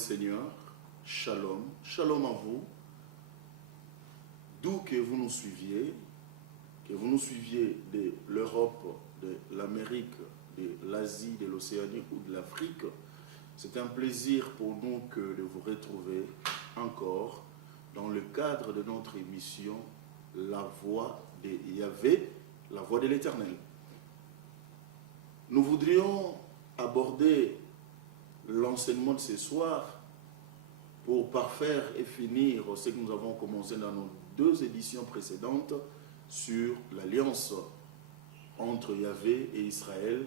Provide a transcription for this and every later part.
Seigneur, shalom, shalom à vous, d'où que vous nous suiviez de l'Europe, de l'Amérique, de l'Asie, de l'Océanie ou de l'Afrique. C'est un plaisir pour nous de vous retrouver encore dans le cadre de notre émission La Voix de Yahvé, la Voix de l'Éternel. Nous voudrions aborder l'enseignement de ce soir pour parfaire et finir ce que nous avons commencé dans nos 2 éditions précédentes sur l'alliance entre Yahvé et Israël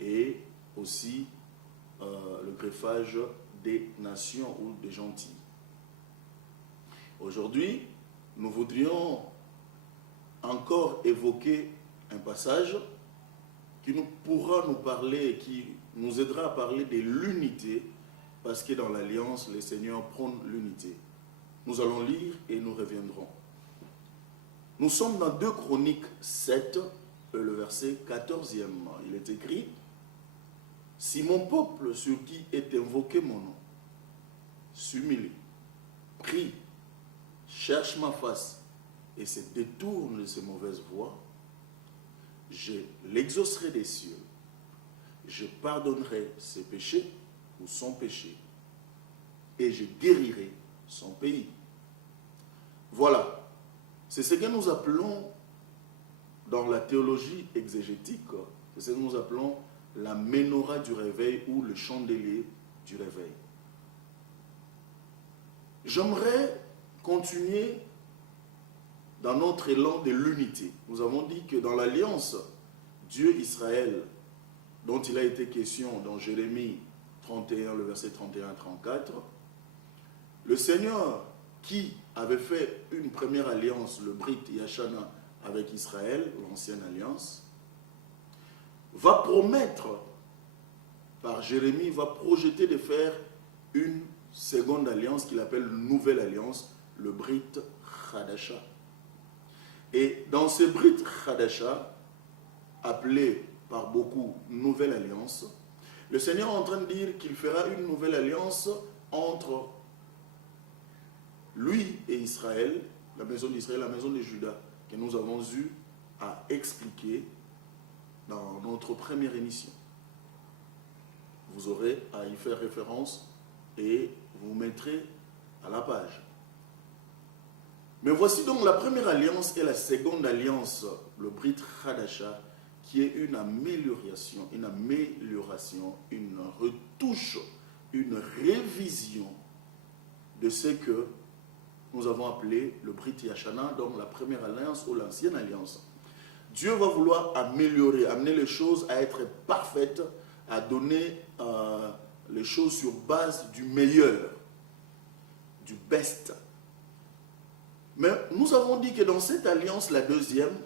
et aussi le greffage des nations ou des gentils. Aujourd'hui, nous voudrions encore évoquer un passage qui pourra nous parler, qui nous aidera à parler de l'unité, parce que dans l'Alliance, le Seigneur prône l'unité. Nous allons lire et nous reviendrons. Nous sommes dans 2 Chroniques 7, le verset 14e. Il est écrit: « Si mon peuple sur qui est invoqué mon nom s'humilie, prie, cherche ma face et se détourne de ses mauvaises voies, je l'exaucerai des cieux, je pardonnerai ses péchés ou son péché, et je guérirai son pays. » Voilà, c'est ce que nous appelons dans la théologie exégétique, c'est ce que nous appelons la menorah du réveil ou le chandelier du réveil. J'aimerais continuer dans notre élan de l'unité. Nous avons dit que dans l'alliance Dieu-Israël, dont il a été question dans Jérémie 31, le verset 31-34, le Seigneur qui avait fait une première alliance, le Brit Yashana, avec Israël, l'ancienne alliance, va promettre, par Jérémie, va projeter de faire une seconde alliance qu'il appelle nouvelle alliance, le Brit Chadasha. Et dans ce Brit Chadasha, appelé par beaucoup nouvelle alliance, le Seigneur est en train de dire qu'il fera une nouvelle alliance entre lui et Israël, la maison d'Israël, la maison de Juda, que nous avons eu à expliquer dans notre première émission. Vous aurez à y faire référence et vous mettrez à la page. Mais voici donc la première alliance et la seconde alliance, le Brit Chadasha, qui est une amélioration, une retouche, une révision de ce que nous avons appelé le Brit Yashana, donc la première alliance ou l'ancienne alliance. Dieu va vouloir améliorer, amener les choses à être parfaites, à donner les choses sur base du meilleur, du best. Mais nous avons dit que dans cette alliance, la deuxième,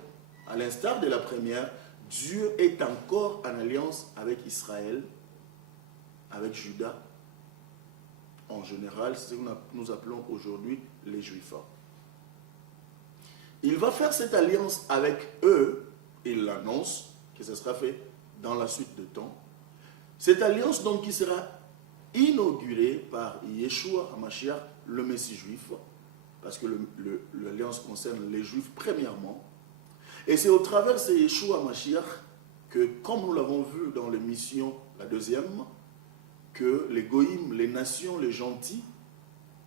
à l'instar de la première, Dieu est encore en alliance avec Israël, avec Juda, en général, c'est ce que nous appelons aujourd'hui les Juifs. Il va faire cette alliance avec eux, il l'annonce, que ce sera fait dans la suite de temps. Cette alliance donc qui sera inaugurée par Yeshua HaMashiach, le Messie juif, parce que l'alliance concerne les Juifs premièrement. Et c'est au travers de Yeshua HaMashiach que, comme nous l'avons vu dans l'émission, la deuxième, que les goïms, les nations, les gentils,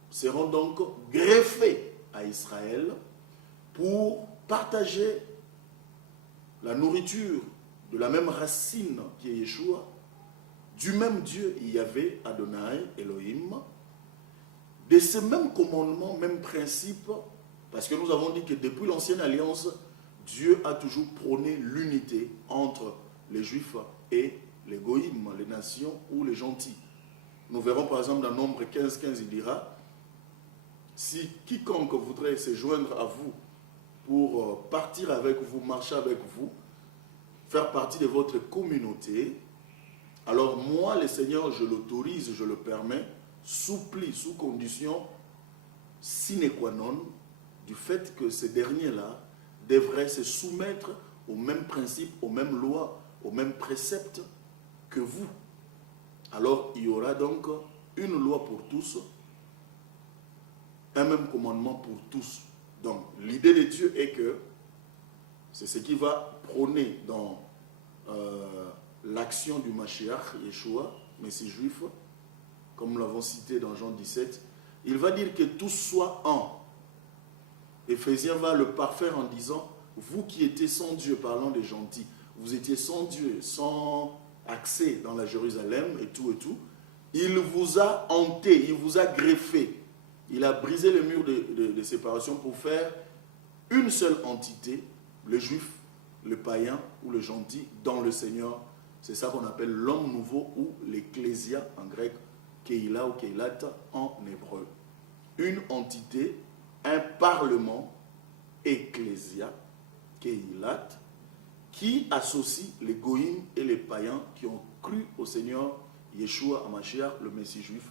seront donc greffés à Israël pour partager la nourriture de la même racine qui est Yeshua, du même Dieu Yahvé, Adonai, Elohim, de ce même commandement, même principe, parce que nous avons dit que depuis l'ancienne alliance, Dieu a toujours prôné l'unité entre les Juifs et les goïms, les nations ou les gentils. Nous verrons par exemple dans Nombre 15, il dira: si quiconque voudrait se joindre à vous pour partir avec vous, marcher avec vous, faire partie de votre communauté, alors moi, le Seigneur, je l'autorise, je le permets, sous condition sine qua non du fait que ces derniers-là devraient se soumettre aux mêmes principes, aux mêmes lois, aux mêmes préceptes que vous. Alors il y aura donc une loi pour tous, un même commandement pour tous. Donc, l'idée de Dieu est que c'est ce qui va prôner dans l'action du Mashiach, Yeshua, Messie juif, comme nous l'avons cité dans Jean 17. Il va dire que tous soient un. Éphésiens va le parfaire en disant, vous qui étiez sans Dieu, parlant des gentils, vous étiez sans Dieu, sans accès dans la Jérusalem et tout, il vous a hanté, il vous a greffé. Il a brisé le mur de séparation pour faire une seule entité, le juif, le païen ou le gentil, dans le Seigneur. C'est ça qu'on appelle l'homme nouveau ou l'ecclésia en grec, keila ou keilat en hébreu. Une entité, un parlement, ecclésia, keilat, qui associe les goïms et les païens qui ont cru au Seigneur Yeshua HaMashiach, le Messie juif.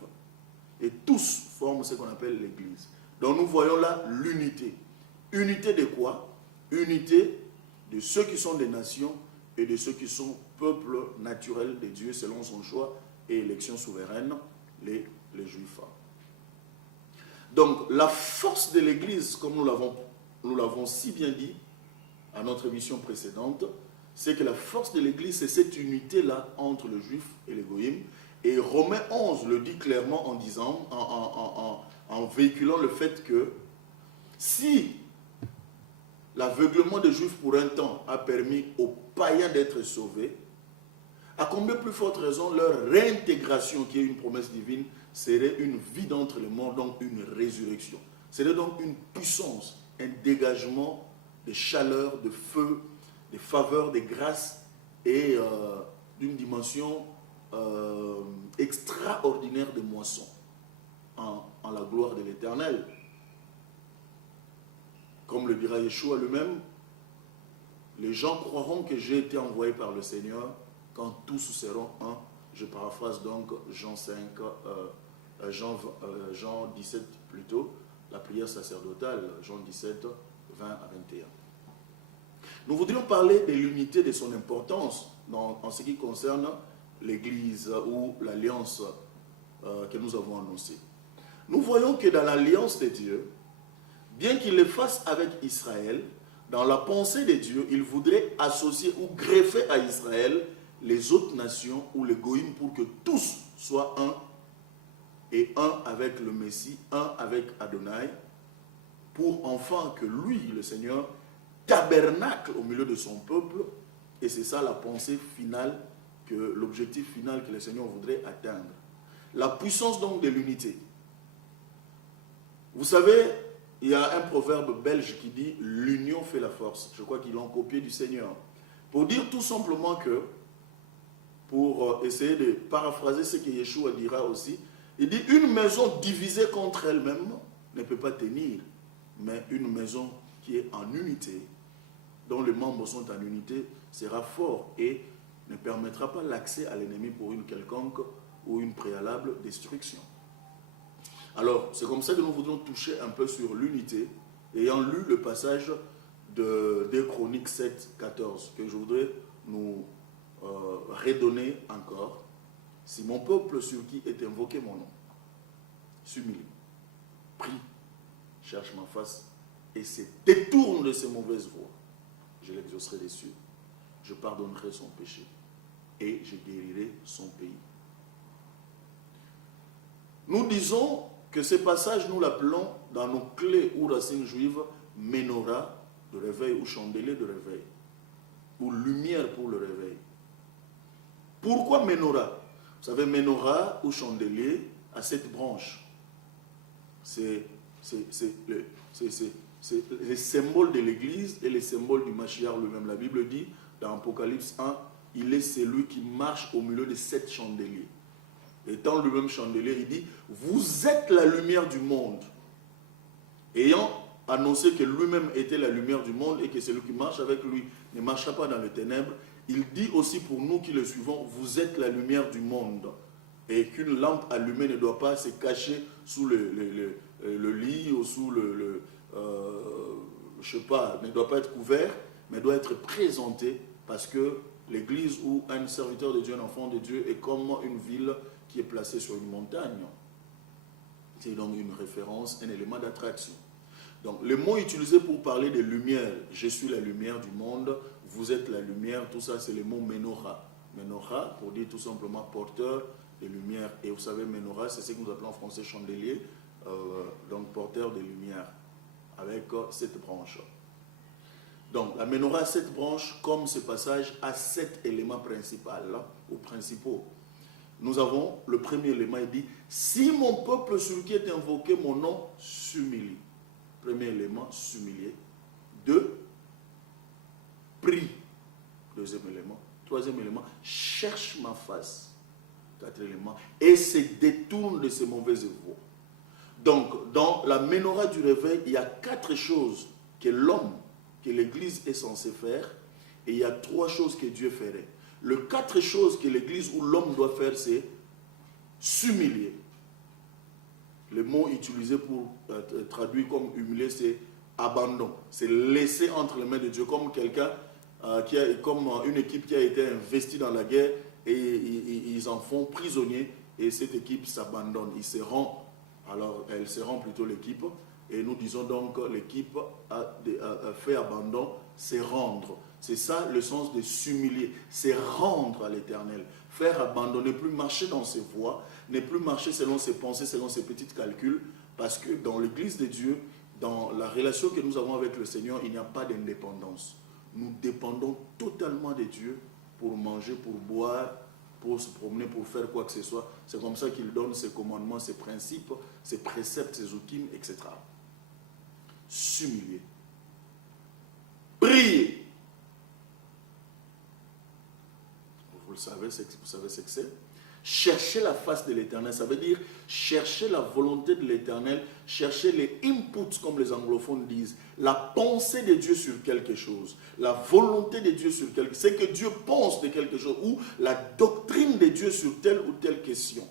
Et tous forment ce qu'on appelle l'Église. Donc nous voyons là l'unité. Unité de quoi? Unité de ceux qui sont des nations et de ceux qui sont peuple naturel de Dieu selon son choix et élection souveraine, les Juifs. Donc la force de l'Église, comme nous l'avons si bien dit à notre émission précédente, c'est que la force de l'Église, c'est cette unité-là entre le Juif et les Goïm. Et Romains 11 le dit clairement en disant, en véhiculant le fait que si l'aveuglement des Juifs pour un temps a permis aux païens d'être sauvés, à combien plus forte raison leur réintégration, qui est une promesse divine, serait une vie d'entre les morts, donc une résurrection. Serait donc une puissance, un dégagement de chaleur, de feu, des faveurs, des grâces et d'une dimension extraordinaire de moisson en la gloire de l'Éternel. Comme le dira Yeshua lui-même, les gens croiront que j'ai été envoyé par le Seigneur quand tous seront un. Je paraphrase donc Jean 5, Jean 17 plutôt, la prière sacerdotale, Jean 17, 20 à 21. Nous voudrions parler de l'unité, de son importance en ce qui concerne l'Église ou l'alliance que nous avons annoncée. Nous voyons que dans l'alliance de Dieu, bien qu'il le fasse avec Israël, dans la pensée de Dieu, il voudrait associer ou greffer à Israël les autres nations ou les goïms pour que tous soient un, et un avec le Messie, un avec Adonai, pour enfin que lui, le Seigneur, tabernacle au milieu de son peuple. Et c'est ça la pensée finale, l'objectif final que le Seigneur voudrait atteindre. La puissance donc de l'unité. Vous savez, il y a un proverbe belge qui dit « l'union fait la force ». Je crois qu'ils l'ont copié du Seigneur. Pour dire tout simplement que, pour essayer de paraphraser ce que Yeshua dira aussi, il dit « une maison divisée contre elle-même ne peut pas tenir, mais une maison qui est en unité, dont les membres sont en unité, sera fort et ne permettra pas l'accès à l'ennemi pour une quelconque ou une préalable destruction. » Alors, c'est comme ça que nous voudrions toucher un peu sur l'unité, ayant lu le passage de Chroniques 7, 14, que je voudrais nous redonner encore. Si mon peuple sur qui est invoqué mon nom s'humilie, prie, cherche ma face et se détourne de ses mauvaises voies, je l'exaucerai des cieux, je pardonnerai son péché et je guérirai son pays. Nous disons que ce passage, nous l'appelons dans nos clés ou racines juives, menorah de réveil ou chandelier de réveil, ou lumière pour le réveil. Pourquoi menorah? Vous savez, menorah ou chandelier a 7 branches. C'est les symboles de l'Église et les symboles du Mashiach lui-même. La Bible dit, dans Apocalypse 1, il est celui qui marche au milieu de 7 chandeliers. Étant lui-même chandelier, il dit, vous êtes la lumière du monde. Ayant annoncé que lui-même était la lumière du monde et que celui qui marche avec lui ne marchera pas dans les ténèbres, il dit aussi pour nous qui le suivons, vous êtes la lumière du monde. Et qu'une lampe allumée ne doit pas se cacher sous le lit ou sous je sais pas, ne doit pas être couvert, mais doit être présenté parce que l'Église ou un serviteur de Dieu, un enfant de Dieu est comme une ville qui est placée sur une montagne. C'est donc une référence, un élément d'attraction. Donc, le mot utilisé pour parler de lumière, je suis la lumière du monde, vous êtes la lumière, tout ça, c'est le mot menorah. Menorah, pour dire tout simplement porteur de lumière. Et vous savez, menorah, c'est ce que nous appelons en français chandelier, donc porteur de lumière, avec 7 branches. Donc, la menorah a 7 branches, comme ce passage a 7 éléments principaux, ou principaux. Nous avons le premier élément, il dit, si mon peuple sur qui est invoqué mon nom s'humilie. Premier élément, s'humilier. 2, prie. Deuxième élément. Troisième élément, cherche ma face. 4 éléments. Et se détourne de ses mauvaises voies. Donc, dans la menorah du réveil, il y a 4 choses que l'homme, que l'Église est censée faire, et il y a 3 choses que Dieu ferait. Les 4 choses que l'Église ou l'homme doit faire, c'est s'humilier. Le mot utilisé pour traduire comme humilier, c'est abandon. C'est laisser entre les mains de Dieu, comme quelqu'un, comme une équipe qui a été investie dans la guerre et ils en font prisonniers et cette équipe s'abandonne. Ils se rend, alors elle se rend plutôt l'équipe et nous disons donc l'équipe a fait abandon, c'est rendre. C'est ça le sens de s'humilier, c'est rendre à l'Éternel. Faire abandonner, plus marcher dans ses voies, ne plus marcher selon ses pensées, selon ses petits calculs, parce que dans l'Église de Dieu, dans la relation que nous avons avec le Seigneur, il n'y a pas d'indépendance. Nous dépendons totalement de Dieu pour manger, pour boire, pour se promener, pour faire quoi que ce soit. C'est comme ça qu'il donne ses commandements, ses principes, ses préceptes, ses outils, etc. S'humilier. Prier. Vous savez ce que c'est. Chercher la face de l'Éternel, ça veut dire chercher la volonté de l'Éternel, chercher les inputs, comme les anglophones disent, la pensée de Dieu sur quelque chose, la volonté de Dieu sur quelque chose, c'est que Dieu pense de quelque chose, ou la doctrine de Dieu sur telle ou telle question.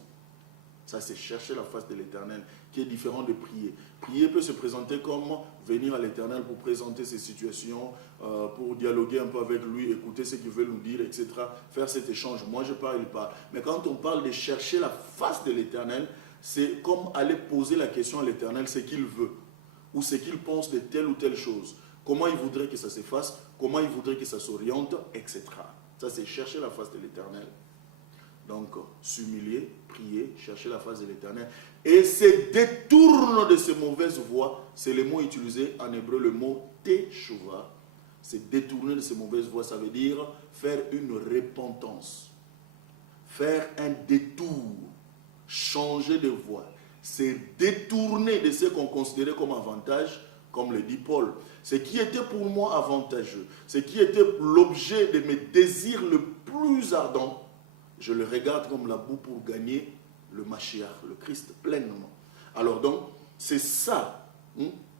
Ça, c'est chercher la face de l'Éternel, qui est différent de prier. Prier peut se présenter comme venir à l'Éternel pour présenter ses situations, pour dialoguer un peu avec lui, écouter ce qu'il veut nous dire, etc. Faire cet échange. Moi, je parle, il parle. Mais quand on parle de chercher la face de l'Éternel, c'est comme aller poser la question à l'Éternel, ce qu'il veut, ou ce qu'il pense de telle ou telle chose. Comment il voudrait que ça se fasse, comment il voudrait que ça s'oriente, etc. Ça, c'est chercher la face de l'Éternel. Donc, s'humilier, prier, chercher la face de l'Éternel et se détourne de ses mauvaises voies. C'est le mot utilisé en hébreu, le mot teshuva. Se détourner de ses mauvaises voies, ça veut dire faire une repentance, faire un détour, changer de voie, se détourner de ce qu'on considérait comme avantage, comme le dit Paul. Ce qui était pour moi avantageux, ce qui était l'objet de mes désirs le plus ardent, je le regarde comme la boue pour gagner le Mashiach, le Christ pleinement. Alors donc, c'est ça,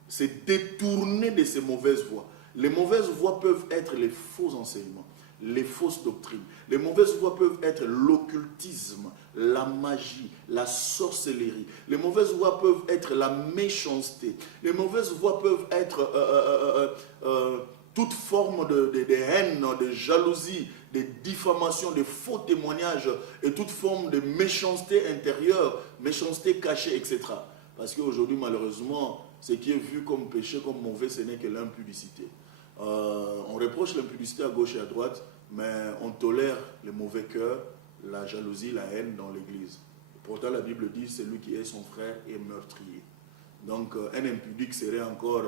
c'est détourner de ces mauvaises voies. Les mauvaises voies peuvent être les faux enseignements, les fausses doctrines. Les mauvaises voies peuvent être l'occultisme, la magie, la sorcellerie. Les mauvaises voies peuvent être la méchanceté. Les mauvaises voies peuvent être toute forme de haine, de jalousie, de diffamation, de faux témoignages et toute forme de méchanceté intérieure, méchanceté cachée, etc. Parce qu'aujourd'hui, malheureusement, ce qui est vu comme péché, comme mauvais, ce n'est que l'impudicité. On reproche l'impudicité à gauche et à droite, mais on tolère les mauvais cœurs, la jalousie, la haine dans l'Église. Pourtant, la Bible dit, celui qui est son frère est meurtrier. Donc, un impudique serait encore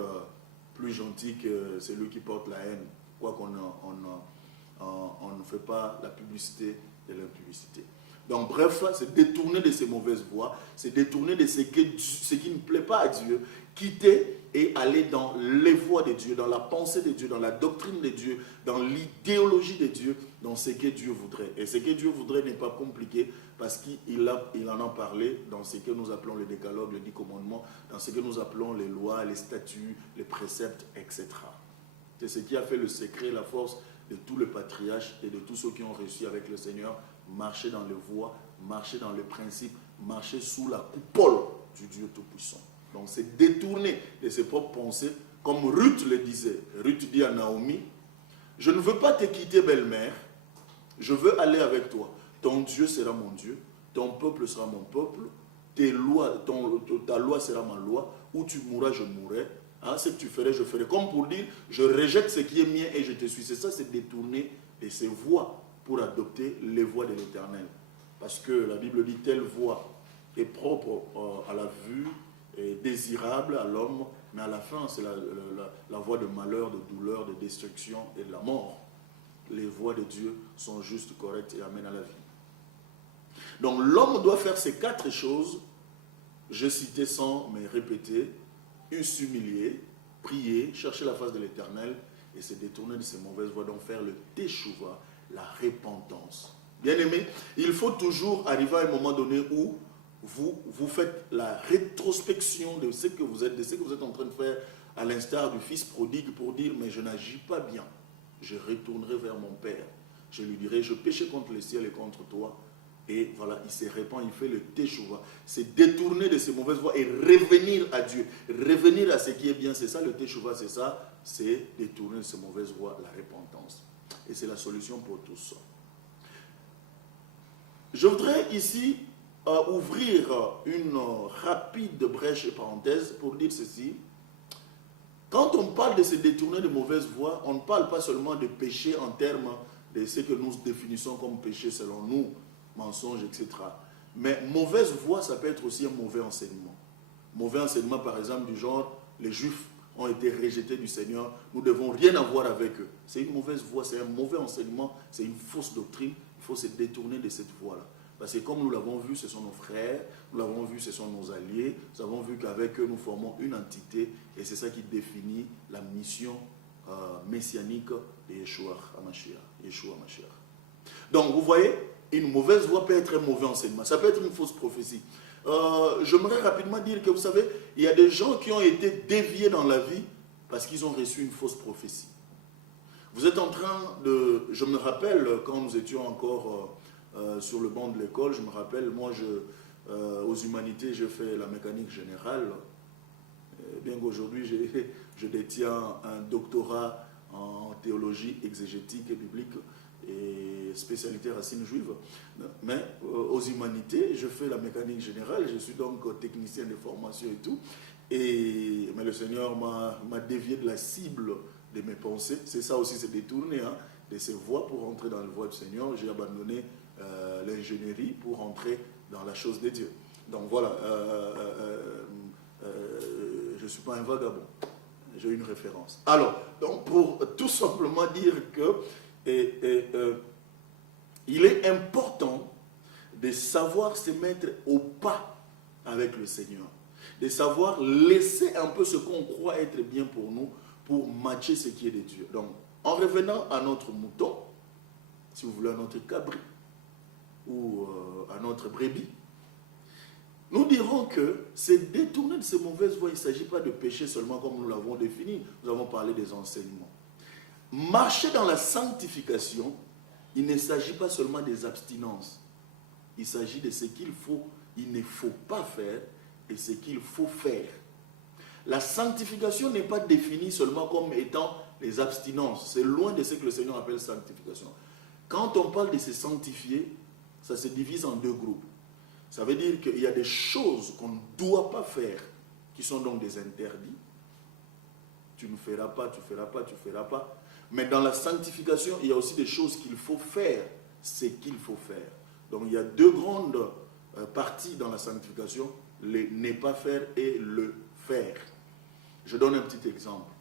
plus gentil que celui qui porte la haine, quoiqu'on ne fait pas la publicité de l'impudicité. Donc bref, c'est détourner de ces mauvaises voies, c'est détourner de ce qui ne plaît pas à Dieu, quitter et aller dans les voies de Dieu, dans la pensée de Dieu, dans la doctrine de Dieu, dans l'idéologie de Dieu, dans ce que Dieu voudrait. Et ce que Dieu voudrait n'est pas compliqué parce qu'il en a parlé dans ce que nous appelons le décalogue, les 10 commandements, dans ce que nous appelons les lois, les statuts, les préceptes, etc. C'est ce qui a fait le secret, la force de tous les patriarches et de tous ceux qui ont réussi avec le Seigneur, marcher dans les voies, marcher dans les principes, marcher sous la coupole du Dieu Tout-Puissant. Donc c'est détourner de ses propres pensées, comme Ruth le disait. Ruth dit à Naomi, je ne veux pas te quitter, belle-mère, je veux aller avec toi. Ton Dieu sera mon Dieu, ton peuple sera mon peuple, ta loi sera ma loi, ou tu mourras, je mourrai. Hein, ce que tu ferais, je ferai. Comme pour dire, je rejette ce qui est mien et je te suis. C'est ça, c'est détourner de ses voies pour adopter les voies de l'Éternel. Parce que la Bible dit, telle voie est propre à la vue, est désirable à l'homme, mais à la fin, c'est la voie de malheur, de douleur, de destruction et de la mort. Les voies de Dieu sont justes, correctes et amènent à la vie. Donc l'homme doit faire ces 4 choses, je citais sans me répéter, s'humilier, prier, chercher la face de l'Éternel et se détourner de ses mauvaises voies, donc faire le teshuva, la repentance. Bien aimé, il faut toujours arriver à un moment donné où vous faites la rétrospection de ce que vous êtes, de ce que vous êtes en train de faire, à l'instar du fils prodigue, pour dire, mais je n'agis pas bien. Je retournerai vers mon Père. Je lui dirai, je péchais contre le ciel et contre toi. Et voilà, il se répand, il fait le teshuva. C'est détourner de ses mauvaises voies et revenir à Dieu. Revenir à ce qui est bien, c'est ça le teshuva, c'est ça. C'est détourner de ses mauvaises voies, la repentance. Et c'est la solution pour tous. Je voudrais ici ouvrir une rapide brèche et parenthèse pour dire ceci. Quand on parle de se détourner de mauvaises voies, on ne parle pas seulement de péché en termes de ce que nous définissons comme péché selon nous, mensonge, etc. Mais mauvaise voie, ça peut être aussi un mauvais enseignement. Mauvais enseignement, par exemple, du genre, les Juifs ont été rejetés du Seigneur, nous ne devons rien avoir avec eux. C'est une mauvaise voie, c'est un mauvais enseignement, c'est une fausse doctrine. Il faut se détourner de cette voie-là. Parce que comme nous l'avons vu, ce sont nos frères, nous l'avons vu, ce sont nos alliés, nous avons vu qu'avec eux, nous formons une entité, et c'est ça qui définit la mission messianique de Yeshua HaMashiach. Donc, vous voyez, une mauvaise voie peut être un mauvais enseignement, ça peut être une fausse prophétie. J'aimerais rapidement dire que, vous savez, il y a des gens qui ont été déviés dans la vie parce qu'ils ont reçu une fausse prophétie. Vous êtes en train de... Je me rappelle, quand nous étions encore... sur le banc de l'école, je me rappelle, moi, aux humanités, j'ai fait la mécanique générale. Bien qu'aujourd'hui, je détiens un doctorat en théologie exégétique et biblique et spécialité racines juives. Mais aux humanités, je fais la mécanique générale, je suis donc technicien de formation et tout. Mais le Seigneur m'a dévié de la cible de mes pensées. C'est ça aussi, c'est détourné de ses voies pour entrer dans la voie du Seigneur. J'ai abandonné l'ingénierie pour entrer dans la chose de Dieu. Donc voilà, je ne suis pas un vagabond, j'ai une référence. Alors, donc pour tout simplement dire que il est important de savoir se mettre au pas avec le Seigneur, de savoir laisser un peu ce qu'on croit être bien pour nous, pour matcher ce qui est de Dieu. Donc, en revenant à notre mouton, si vous voulez, à notre cabri, ou à notre brebis, nous dirons que c'est détourner de ces mauvaises voies. Il ne s'agit pas de péché seulement comme nous l'avons défini. Nous avons parlé des enseignements. Marcher dans la sanctification, il ne s'agit pas seulement des abstinences. Il s'agit de ce il ne faut pas faire et ce qu'il faut faire. La sanctification n'est pas définie seulement comme étant les abstinences. C'est loin de ce que le Seigneur appelle sanctification. Quand on parle de se sanctifier, ça se divise en 2 groupes. Ça veut dire qu'il y a des choses qu'on ne doit pas faire, qui sont donc des interdits. Tu ne feras pas, tu ne feras pas, tu ne feras pas. Mais dans la sanctification, il y a aussi des choses qu'il faut faire, c'est qu'il faut faire. Donc il y a 2 grandes parties dans la sanctification, le ne pas faire et le faire. Je donne un petit exemple.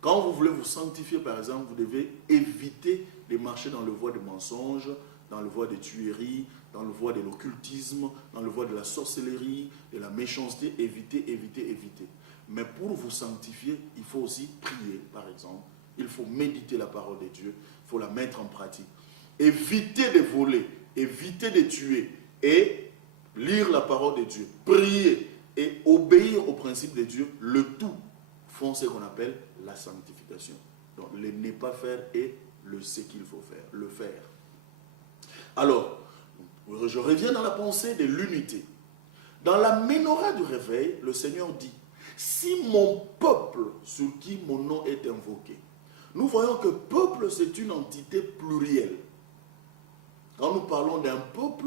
Quand vous voulez vous sanctifier, par exemple, vous devez éviter de marcher dans le voie des mensonges, dans le voie des tueries, dans le voie de l'occultisme, dans le voie de la sorcellerie, de la méchanceté. Évitez, évitez, évitez. Mais pour vous sanctifier, il faut aussi prier, par exemple. Il faut méditer la parole de Dieu. Il faut la mettre en pratique. Évitez de voler, évitez de tuer et lire la parole de Dieu. Prier et obéir aux principes de Dieu. Le tout font ce qu'on appelle la sanctification. Donc, le ne pas faire et le ce qu'il faut faire, le faire. Alors, je reviens dans la pensée de l'unité. Dans la menorah du réveil, le Seigneur dit, si mon peuple sur qui mon nom est invoqué, nous voyons que peuple, c'est une entité plurielle. Quand nous parlons d'un peuple,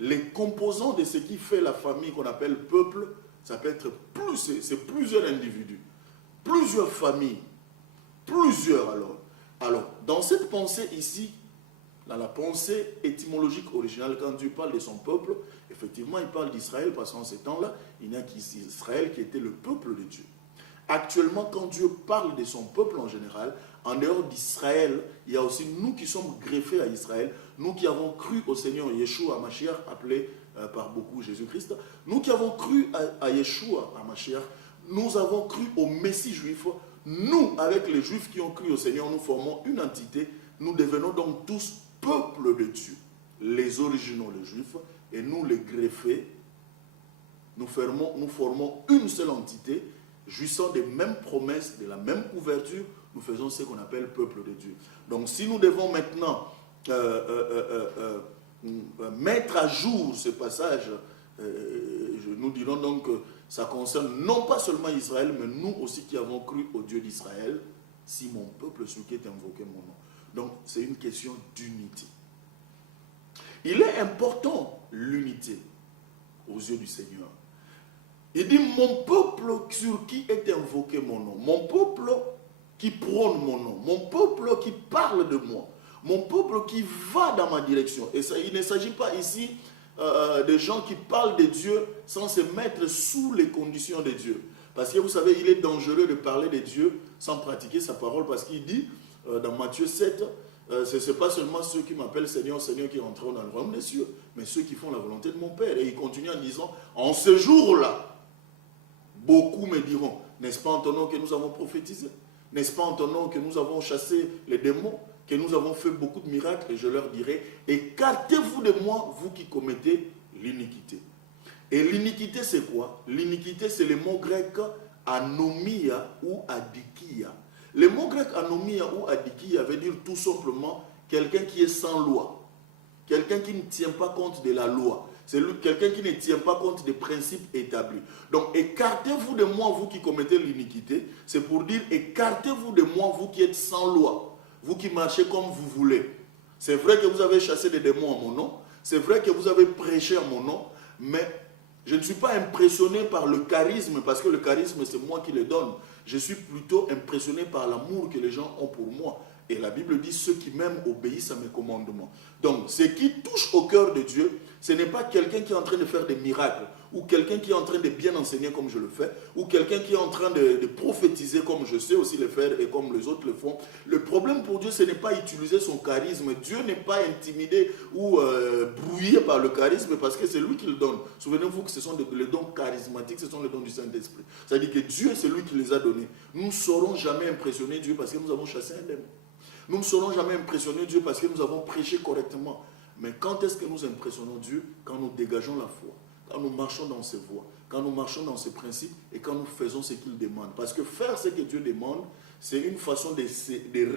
les composants de ce qui fait la famille qu'on appelle peuple, ça peut être c'est plusieurs individus, plusieurs familles, plusieurs alors. Alors, dans cette pensée ici, dans la pensée étymologique originale, quand Dieu parle de son peuple, effectivement, il parle d'Israël, parce qu'en ces temps-là, il n'y a qu'Israël qui était le peuple de Dieu. Actuellement, quand Dieu parle de son peuple en général, en dehors d'Israël, il y a aussi nous qui sommes greffés à Israël, nous qui avons cru au Seigneur Yeshua HaMashiach, appelé par beaucoup Jésus-Christ, nous qui avons cru à Yeshua HaMashiach, nous avons cru au Messie juif, nous, avec les Juifs qui ont cru au Seigneur, nous formons une entité, nous devenons donc tous peuple de Dieu, les originaux, les Juifs, et nous, les greffés, nous formons une seule entité, jouissant des mêmes promesses, de la même couverture, nous faisons ce qu'on appelle peuple de Dieu. Donc si nous devons maintenant mettre à jour ce passage, nous dirons donc que ça concerne non pas seulement Israël, mais nous aussi qui avons cru au Dieu d'Israël, si mon peuple sur qui est invoqué mon nom. Donc c'est une question d'unité. Il est important l'unité aux yeux du Seigneur. Il dit, mon peuple sur qui est invoqué mon nom, mon peuple qui prône mon nom, mon peuple qui parle de moi, mon peuple qui va dans ma direction. Et ça, il ne s'agit pas ici de gens qui parlent de Dieu sans se mettre sous les conditions de Dieu. Parce que vous savez, il est dangereux de parler de Dieu sans pratiquer sa parole, parce qu'il dit dans Matthieu 7, ce n'est pas seulement ceux qui m'appellent Seigneur, Seigneur qui entreront dans le royaume des cieux, mais ceux qui font la volonté de mon Père. Et il continue en disant, en ce jour-là, beaucoup me diront, n'est-ce pas en ton nom que nous avons prophétisé? N'est-ce pas en ton nom que nous avons chassé les démons, que nous avons fait beaucoup de miracles? Et je leur dirai, écartez-vous de moi, vous qui commettez l'iniquité. Et l'iniquité, c'est quoi? L'iniquité, c'est le mot grec anomia ou adikia. Le mot grec anomia ou adikia veut dire tout simplement quelqu'un qui est sans loi, quelqu'un qui ne tient pas compte de la loi. C'est quelqu'un qui ne tient pas compte des principes établis. Donc, écartez-vous de moi, vous qui commettez l'iniquité. C'est pour dire, écartez-vous de moi, vous qui êtes sans loi. Vous qui marchez comme vous voulez. C'est vrai que vous avez chassé des démons en mon nom. C'est vrai que vous avez prêché en mon nom. Mais je ne suis pas impressionné par le charisme, parce que le charisme, c'est moi qui le donne. Je suis plutôt impressionné par l'amour que les gens ont pour moi. Et la Bible dit, ceux qui m'aiment obéissent à mes commandements. Donc, ce qui touche au cœur de Dieu, ce n'est pas quelqu'un qui est en train de faire des miracles, ou quelqu'un qui est en train de bien enseigner comme je le fais, ou quelqu'un qui est en train de prophétiser comme je sais aussi le faire et comme les autres le font. Le problème pour Dieu, ce n'est pas utiliser son charisme. Dieu n'est pas intimidé ou brouillé par le charisme, parce que c'est lui qui le donne. Souvenez-vous que ce sont les dons charismatiques, ce sont les dons du Saint-Esprit. C'est-à-dire que Dieu, c'est lui qui les a donnés. Nous ne saurons jamais impressionner Dieu parce que nous avons chassé un démon. Nous ne saurons jamais impressionner Dieu parce que nous avons prêché correctement. Mais quand est-ce que nous impressionnons Dieu? Quand nous dégageons la foi, quand nous marchons dans ses voies, quand nous marchons dans ses principes et quand nous faisons ce qu'il demande. Parce que faire ce que Dieu demande, c'est une façon de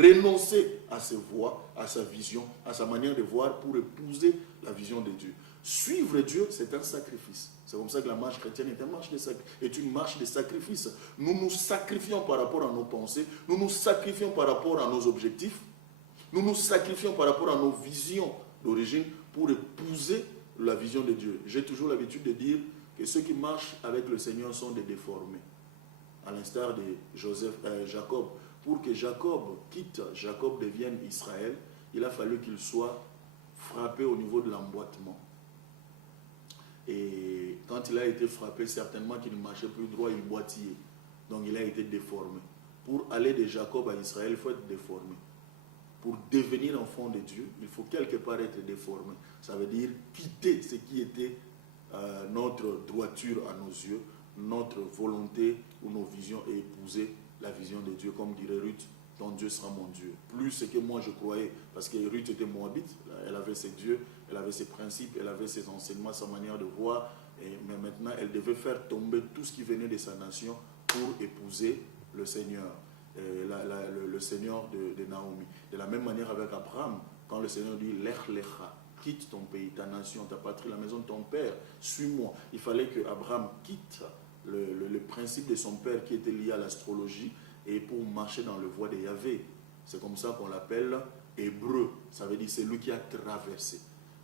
renoncer à ses voies, à sa vision, à sa manière de voir pour épouser la vision de Dieu. Suivre Dieu, c'est un sacrifice. C'est comme ça que la marche chrétienne est une marche de sacrifice. Nous nous sacrifions par rapport à nos pensées, nous nous sacrifions par rapport à nos objectifs, nous nous sacrifions par rapport à nos visions d'origine pour épouser la vision de Dieu. J'ai toujours l'habitude de dire que ceux qui marchent avec le Seigneur sont des déformés. À l'instar de Jacob. Pour que Jacob devienne Israël, il a fallu qu'il soit frappé au niveau de l'emboîtement. Et quand il a été frappé, certainement qu'il ne marchait plus droit, il boitillait. Donc il a été déformé. Pour aller de Jacob à Israël, il faut être déformé. Pour devenir enfant de Dieu, il faut quelque part être déformé. Ça veut dire quitter ce qui était notre droiture à nos yeux, notre volonté ou nos visions, et épouser la vision de Dieu, comme dirait Ruth, ton Dieu sera mon Dieu. Plus ce que moi je croyais, parce que Ruth était moabite, elle avait ses dieux, elle avait ses principes, elle avait ses enseignements, sa manière de voir, mais maintenant elle devait faire tomber tout ce qui venait de sa nation pour épouser le Seigneur, le Seigneur de Naomi. De la même manière avec Abraham, quand le Seigneur dit Lech Lecha, quitte ton pays, ta nation, ta patrie, la maison de ton père, suis-moi. Il fallait que Abraham quitte le principe de son père qui était lié à l'astrologie et pour marcher dans le voie de Yahvé. C'est comme ça qu'on l'appelle hébreu. Ça veut dire c'est lui qui a traversé.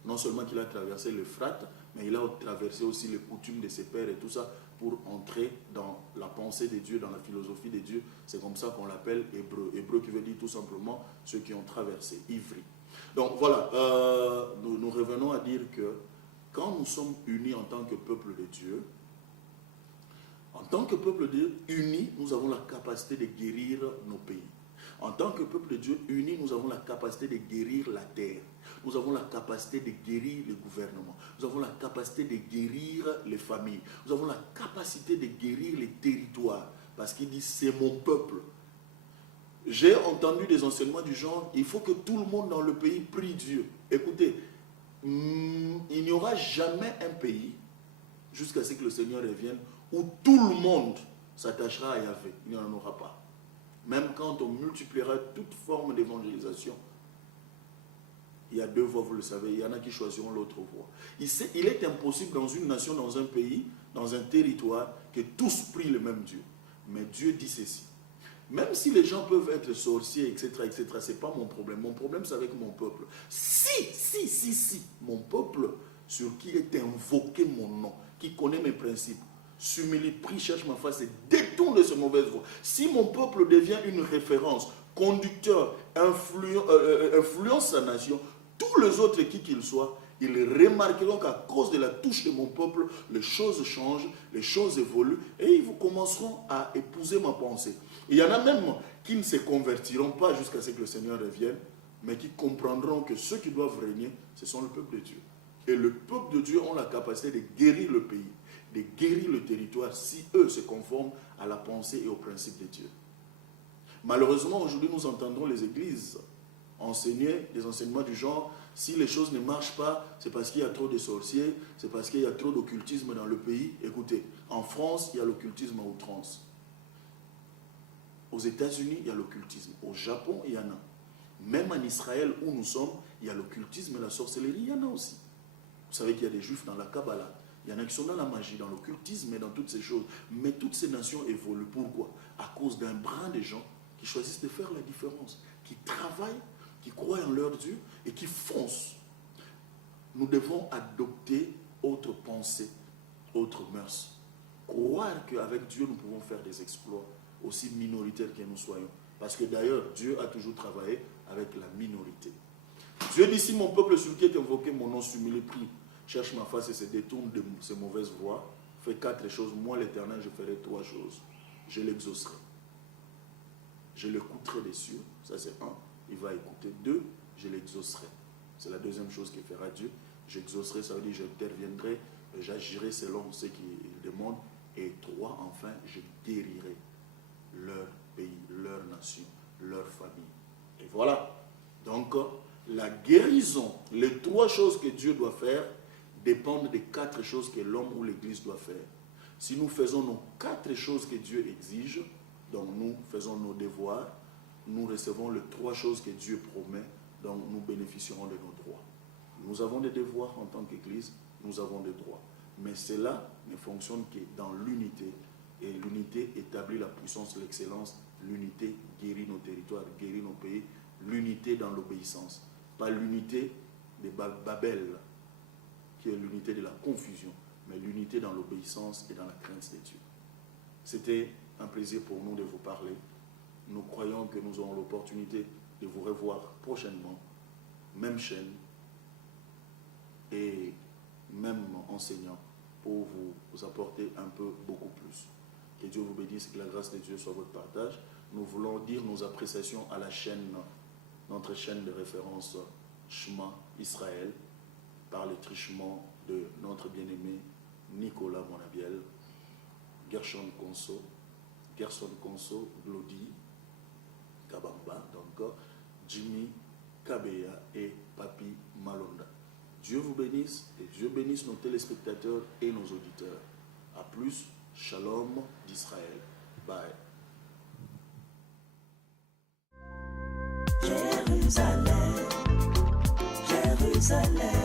Non seulement qu'il a traversé l'Euphrate, mais il a traversé aussi les coutumes de ses pères et tout ça pour entrer dans la pensée de Dieu, dans la philosophie de Dieu. C'est comme ça qu'on l'appelle hébreu. Hébreu qui veut dire tout simplement ceux qui ont traversé, ivri. Donc voilà, nous revenons à dire que quand nous sommes unis en tant que peuple de Dieu, en tant que peuple de Dieu unis, nous avons la capacité de guérir nos pays. En tant que peuple de Dieu unis, nous avons la capacité de guérir la terre. Nous avons la capacité de guérir le gouvernement. Nous avons la capacité de guérir les familles. Nous avons la capacité de guérir les territoires. Parce qu'il dit, c'est mon peuple. J'ai entendu des enseignements du genre, il faut que tout le monde dans le pays prie Dieu. Écoutez, il n'y aura jamais un pays, jusqu'à ce que le Seigneur revienne, où tout le monde s'attachera à Yahvé. Il n'y en aura pas. Même quand on multipliera toute forme d'évangélisation, il y a deux voies, vous le savez, il y en a qui choisiront l'autre voie. Il est impossible dans une nation, dans un pays, dans un territoire, que tous prient le même Dieu. Mais Dieu dit ceci. Même si les gens peuvent être sorciers, etc., ce n'est pas mon problème. Mon problème, c'est avec mon peuple. Si, mon peuple, sur qui est invoqué mon nom, qui connaît mes principes, s'humilie, prie, cherche ma face et détourne de ce mauvaise voie. Si mon peuple devient une référence, conducteur, influence sa nation, tous les autres qui qu'ils soient, ils remarqueront qu'à cause de la touche de mon peuple, les choses changent, les choses évoluent et ils commenceront à épouser ma pensée. Il y en a même qui ne se convertiront pas jusqu'à ce que le Seigneur revienne, mais qui comprendront que ceux qui doivent régner, ce sont le peuple de Dieu. Et le peuple de Dieu ont la capacité de guérir le pays, de guérir le territoire, si eux se conforment à la pensée et aux principes de Dieu. Malheureusement, aujourd'hui, nous entendons les églises enseigner des enseignements du genre, si les choses ne marchent pas, c'est parce qu'il y a trop de sorciers, c'est parce qu'il y a trop d'occultisme dans le pays. Écoutez, en France, il y a l'occultisme à outrance. Aux États-Unis, il y a l'occultisme. Au Japon, il y en a. Même en Israël, où nous sommes, il y a l'occultisme et la sorcellerie, il y en a aussi. Vous savez qu'il y a des juifs dans la Kabbalah. Il y en a qui sont dans la magie, dans l'occultisme et dans toutes ces choses. Mais toutes ces nations évoluent. Pourquoi? À cause d'un brin de gens qui choisissent de faire la différence, qui travaillent, qui croient en leur Dieu et qui foncent. Nous devons adopter autre pensée, autre mœurs. Croire qu'avec Dieu, nous pouvons faire des exploits, aussi minoritaires que nous soyons. Parce que d'ailleurs, Dieu a toujours travaillé avec la minorité. Dieu dit, si mon peuple sur qui est invoqué mon nom s'humilie, prie, cherche ma face et se détourne de ses mauvaises voies, fait 4 choses. Moi, l'Éternel, je ferai 3 choses. Je l'exaucerai. Je l'écouterai des cieux. Ça, c'est 1. Il va écouter. 2, je l'exaucerai. C'est la deuxième chose que fera Dieu. J'exaucerai, ça veut dire j'interviendrai, j'agirai selon ce qu'il demande. Et 3, enfin, je guérirai leur pays, leur nation, leur famille. Et voilà. Donc, la guérison, les 3 choses que Dieu doit faire dépendent des 4 choses que l'homme ou l'Église doit faire. Si nous faisons nos 4 choses que Dieu exige, donc nous faisons nos devoirs, nous recevons les 3 choses que Dieu promet, donc nous bénéficierons de nos droits. Nous avons des devoirs en tant qu'Église, nous avons des droits. Mais cela ne fonctionne que dans l'unité. Et l'unité établit la puissance, l'excellence. L'unité guérit nos territoires, guérit nos pays. L'unité dans l'obéissance. Pas l'unité de Babel, qui est l'unité de la confusion, mais l'unité dans l'obéissance et dans la crainte de Dieu. C'était un plaisir pour nous de vous parler. Nous croyons que nous aurons l'opportunité de vous revoir prochainement, même chaîne et même enseignant, pour vous apporter un peu beaucoup plus. Que Dieu vous bénisse, que la grâce de Dieu soit votre partage. Nous voulons dire nos appréciations à la chaîne, notre chaîne de référence Shema Israël, par le trichement de notre bien-aimé Nicolas Monabiel, Gershon Konso, Glody, Kabamba, donc Jimmy Kabeya et Papi Malonda. Dieu vous bénisse et Dieu bénisse nos téléspectateurs et nos auditeurs. A plus, shalom d'Israël. Bye. Jérusalem, Jérusalem.